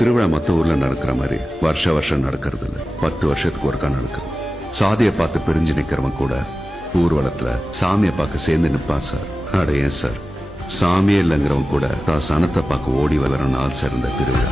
திருவிழா மத்த ஊர்ல நடக்கிற மாதிரி வருஷம் நடக்கிறது இல்ல, 10 வருஷத்துக்கு ஒருக்கா நடக்குது. சாதியை பார்த்து பிரிஞ்சு நிக்கிறவன் கூட ஊர்வலத்துல சாமியை பார்க்க சேர்ந்து நிப்பான் சார். அட ஏன் சார், சாமியே இல்லைங்கிறவன் கூட தான் சனத்தை பார்க்க ஓடி வர நாள் சேர்ந்த திருவிழா.